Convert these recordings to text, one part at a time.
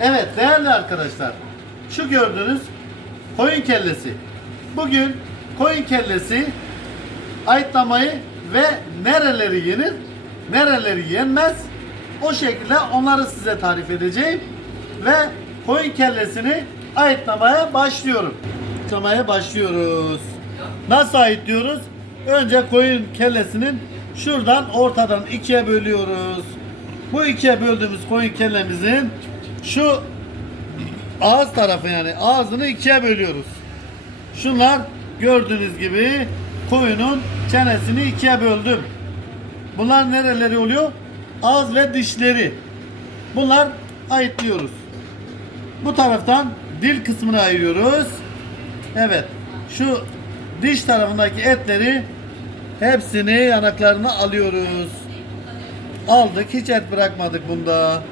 Evet değerli arkadaşlar. Şu gördüğünüz koyun kellesi. Bugün koyun kellesi ayıtlamayı ve nereleri yenir, nereleri yenmez o şekilde onları size tarif edeceğim. Ve koyun kellesini ayıtlamaya başlıyorum. Ayıtlamaya başlıyoruz. Nasıl ayıtlıyoruz? Önce koyun kellesinin şuradan ortadan ikiye bölüyoruz. Bu ikiye böldüğümüz koyun kellemizin şu ağız tarafı yani ağzını ikiye bölüyoruz. Şunlar gördüğünüz gibi koyunun çenesini ikiye böldüm. Bunlar nereleri oluyor? Ağız ve dişleri. Bunlar ayıtlıyoruz. Bu taraftan dil kısmını ayırıyoruz. Evet. Şu diş tarafındaki etleri hepsini yanaklarına alıyoruz. Aldık. Hiç et bırakmadık bunda.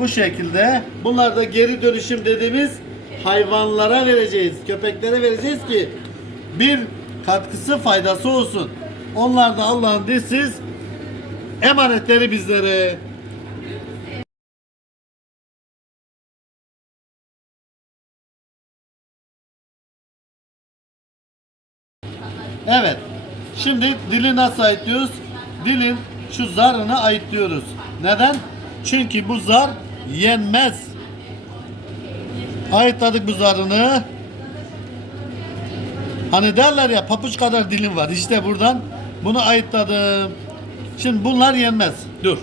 Bu şekilde. Bunlar da geri dönüşüm dediğimiz hayvanlara vereceğiz. Köpeklere vereceğiz ki bir katkısı faydası olsun. Onlar da Allah'ın dişsiz emanetleri bizlere. Evet. Şimdi dili nasıl ayıtlıyoruz? Dilin şu zarını ayıtlıyoruz. Neden? Çünkü bu zar yenmez. Ayıtladık bu zarını. Hani derler ya papuç kadar dilim var. İşte buradan bunu ayıtladım. Şimdi bunlar yenmez. Dur.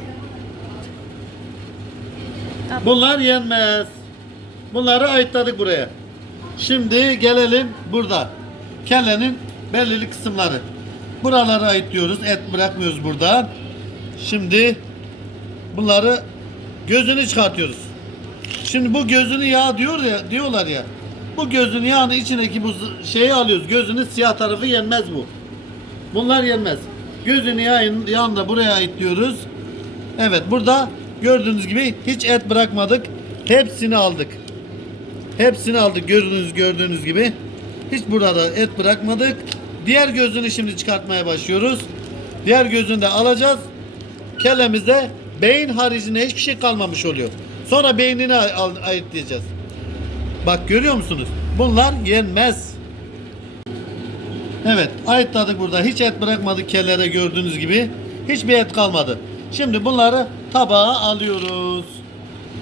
Bunlar yenmez. Bunları ayıtladık buraya. Şimdi gelelim burada. Kellenin belirli kısımları. Buraları ayıtlıyoruz. Et bırakmıyoruz burada. Şimdi bunları gözünü çıkartıyoruz. Şimdi bu gözünü yağ diyor ya diyorlar ya. Bu gözün yağını içindeki bu şeyi alıyoruz. Gözünün siyah tarafı yenmez bu. Bunlar yenmez. Gözünü yağın, yağını da buraya ayıtlıyoruz. Evet burada gördüğünüz gibi hiç et bırakmadık. Hepsini aldık. Hepsini aldık gördüğünüz gördüğünüz gibi. Hiç burada et bırakmadık. Diğer gözünü şimdi çıkartmaya başlıyoruz. Diğer gözünü de alacağız. Kellemizde beyin haricinde hiçbir şey kalmamış oluyor. Sonra beynini ayıtlayacağız. Bak görüyor musunuz? Bunlar yenmez. Evet ayıtladık burada. Hiç et bırakmadık kellere gördüğünüz gibi. Hiçbir et kalmadı. Şimdi bunları tabağa alıyoruz.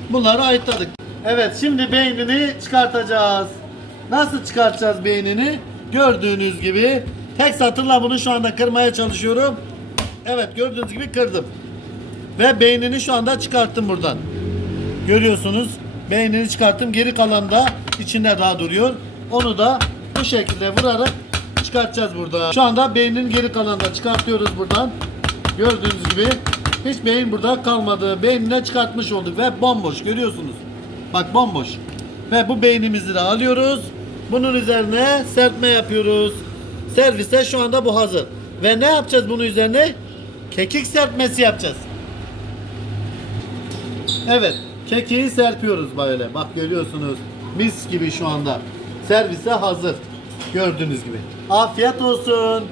Bunları ayıtladık. Evet şimdi beynini çıkartacağız. Nasıl çıkartacağız beynini? Gördüğünüz gibi tek satırla bunu şu anda kırmaya çalışıyorum. Evet gördüğünüz gibi kırdım. Ve beynini şu anda çıkarttım buradan. Görüyorsunuz beynini çıkarttım. Geri kalan da içinde daha duruyor. Onu da bu şekilde vurarak çıkartacağız burada. Şu anda beynin geri kalanını da çıkartıyoruz buradan. Gördüğünüz gibi hiç beyin burada kalmadı. Beynine çıkartmış olduk ve bomboş görüyorsunuz. Bak bomboş. Ve bu beynimizi de alıyoruz. Bunun üzerine serpme yapıyoruz. Servise şu anda bu hazır. Ve ne yapacağız bunun üzerine? Kekik serpmesi yapacağız. Evet. Kekiği serpiyoruz böyle. Bak görüyorsunuz. Mis gibi şu anda. Servise hazır. Gördüğünüz gibi. Afiyet olsun.